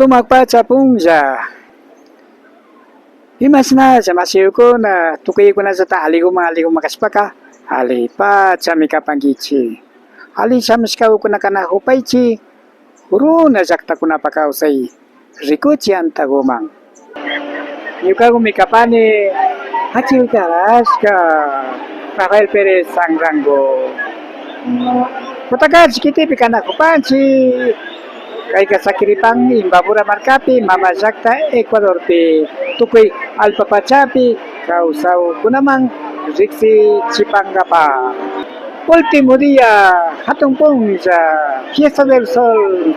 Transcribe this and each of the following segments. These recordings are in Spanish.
sumagpachapung ja. Imas na sa masiyo ko na tukay ko na sa aligo makaspaka. Ali pa sa mikapanggichi. Ali sa miskaw ko na kanahupaychi. Huru na jakta ko na pakausay. Rikuchi ang tagumang. Yuka ko mikapani. Hachil karas ka. Rafael Perez Sangrango. Kutagaj kiti pikanakupanchi. Kay kasakiripang imbabura markapi mama jakta Ecuador pe tukoy alpapachapi kausaw kunamang riksi chipangapa. Último día hatungpong sa Fiesta del Sol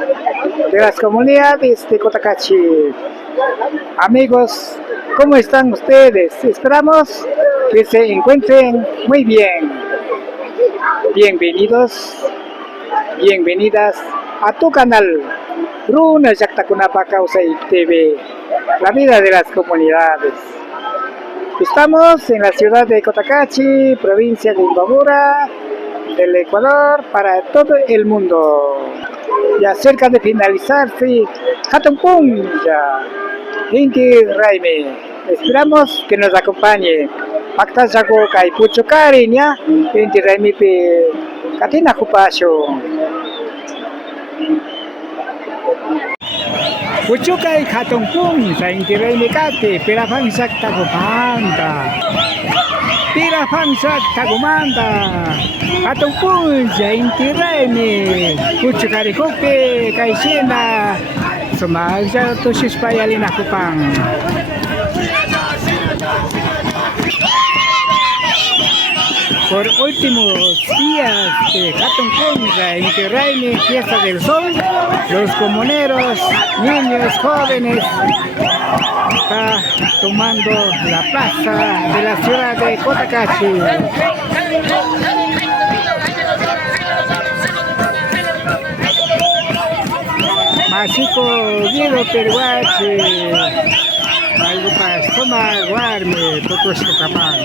de las comunidades de Cotacachi. Amigos, ¿cómo están ustedes? Esperamos que se encuentren muy bien. Bienvenidos, bienvenidas a tu canal Runa Yaktakunapa Kausay TV, la vida de las comunidades. Estamos en la ciudad de Cotacachi, provincia de Imbabura, del Ecuador, para todo el mundo. Ya cerca de finalizarse, Hatungpung ya, Inti Raime. Esperamos que nos acompañe. Pacta Jago Kai Pucho Cariña, Inti Raime pe Katina Kupasho. Puchukay Hatungpung sa Inti Raime Kate, Pirapangsak Tagumanda. Pirapangsak Tagumanda. Hatungpung sa Inti Raime. Puchukari Kope, Kaisena. Sumagsa to sispayalin ako pang. Por últimos días de Hatungpung sa Inti Raime, Fiesta del Sol, los comuneros, niños, jóvenes, está tomando la plaza de la ciudad de Cotacachi. Masico Guido Peruache, algo para tomar guarme, todo esto capaz.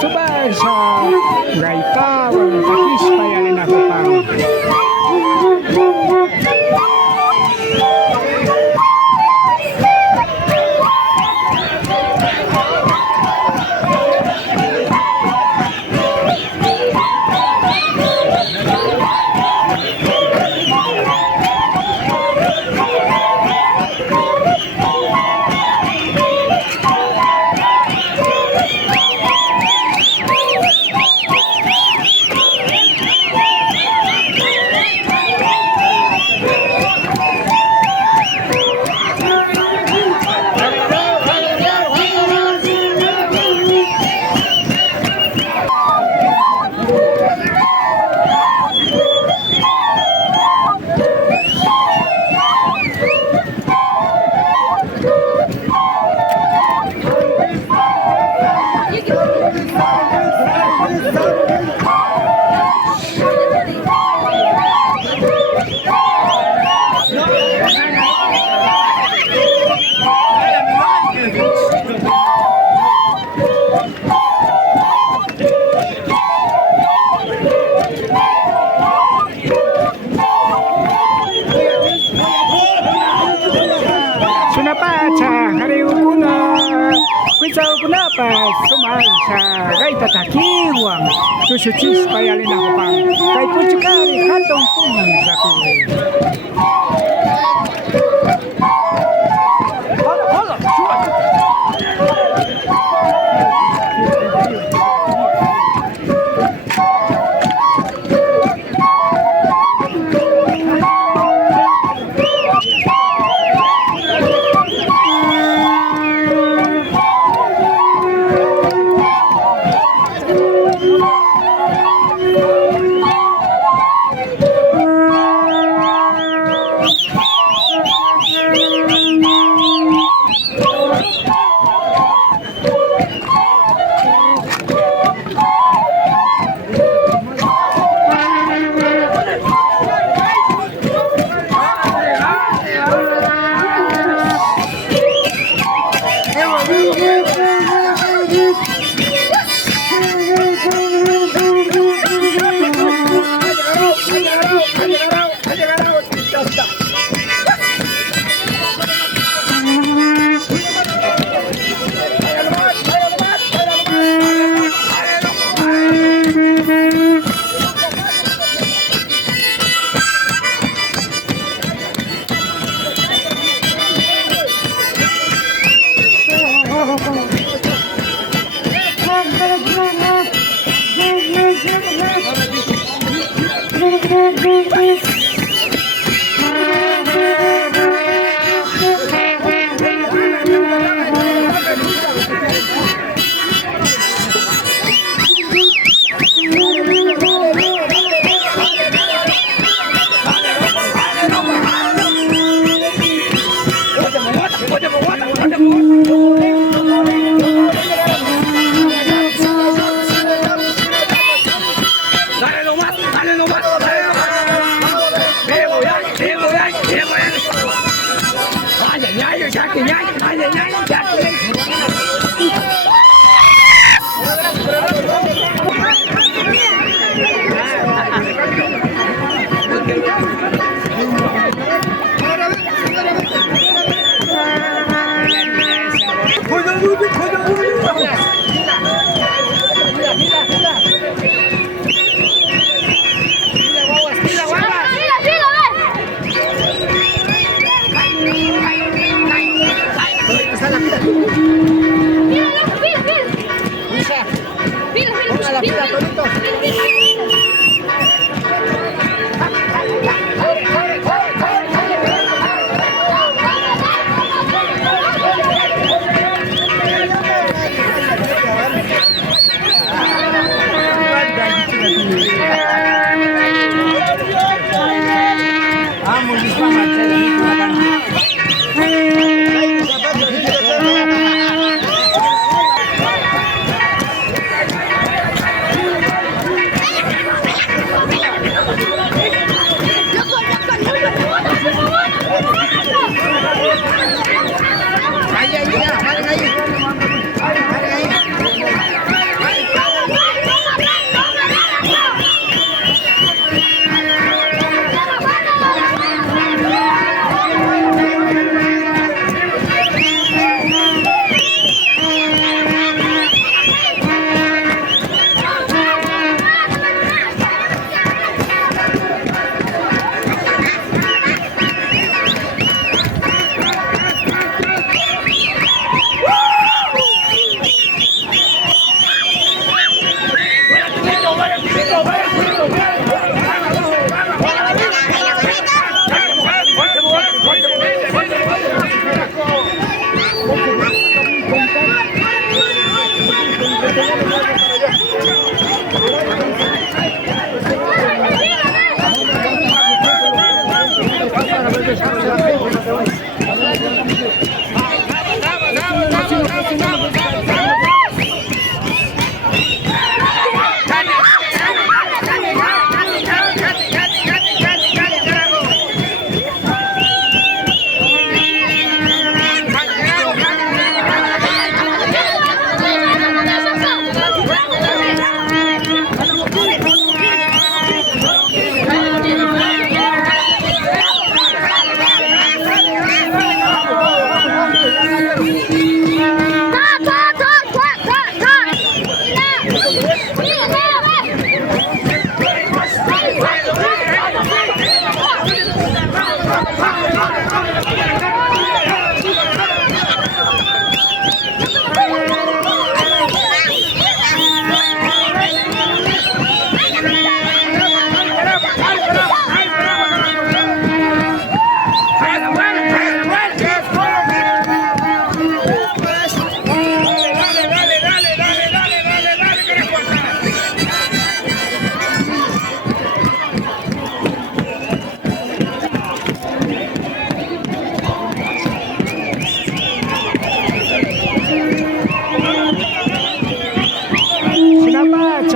Subaja, Gaita, Pakispa, Yalina Kupang. Kunapa sumaisa gaita takiwang tusuchis payalin ako pang kay puchukari hatong punang sa kuwi.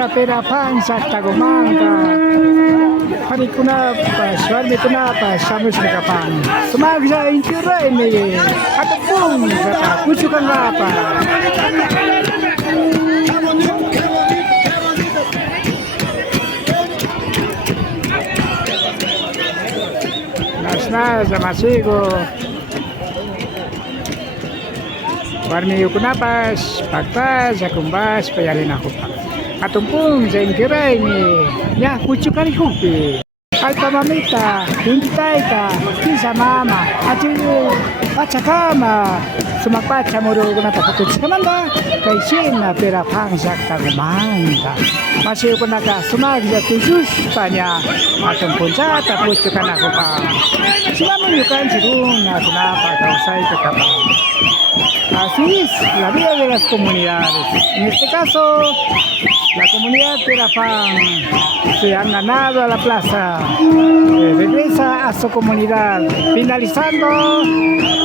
Pera pansa tagumanga hari kunapa suami kunapa samus kapan semagja intirai ini atau pun kata kucukan apa nas masigo warmi kunapas pakpas akumbas payalin aku pak atong pong sa inkiray ni ya kuchu kari hupi alta mamita hintay ka kisa mama at yung patsakama sumagpatsa mo rin na tapatid sa kamanda kay sina pera pang sakta kumanda masiyo ko na ka sumagya tusus pa niya atong punsa tapos ka na ko pa sila mo yukan siguro na pinapakausay ka ka pa. Así es la vida de las comunidades. En este caso, la comunidad Terafán se han ganado a la plaza, regresa a su comunidad, finalizando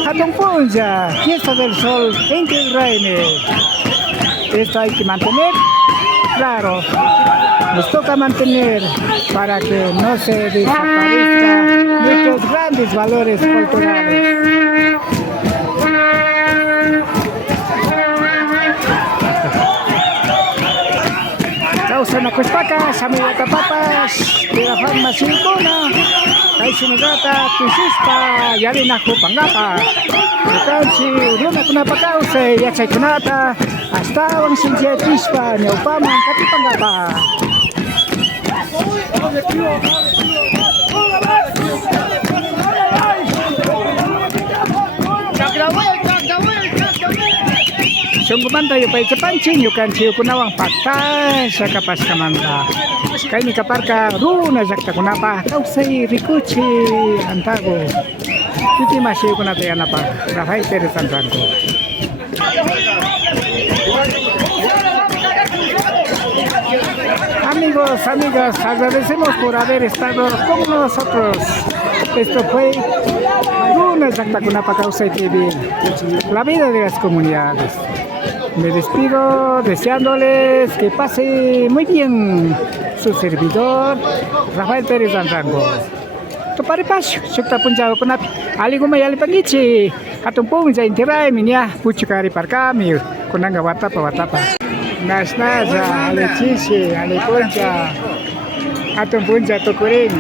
Hatonpunja, Fiesta del Sol, 20 Reines. Esto hay que mantener, claro, nos toca mantener para que no se desaparezcan nuestros grandes valores culturales. Sana kuspakas, amiga kapapas, Terafán masipuna, kay sinagata, tusista, yari na ko pangapa. Ikaw si Runa kunapakause, yaksay kunata, hasta ang sinjetispa, niya upamang katipangapa. Sungguh mantap ya Pak Cepancing yukan siu kunawang pakta sa kapas kamanta. Kay ni kaparka runa sakta kunapa kau say rikuchi antago. Kiti masih kunata yan apa. Rafael Pérez Andrangco. Amigos, amigas, agradecemos por haber estado con nosotros. Esto fue Runa Sakta Kunapa Kausay TV, la vida de las comunidades. Me despido deseándoles que pase muy bien su servidor Rafael Pérez Andrangco. Tuparipas, sukta punjau kunap aligumay alipagichi atong pong sa intiray minya puchukari par kami kunang wata pa. Nas alichichi alipunja atong punja tukuring.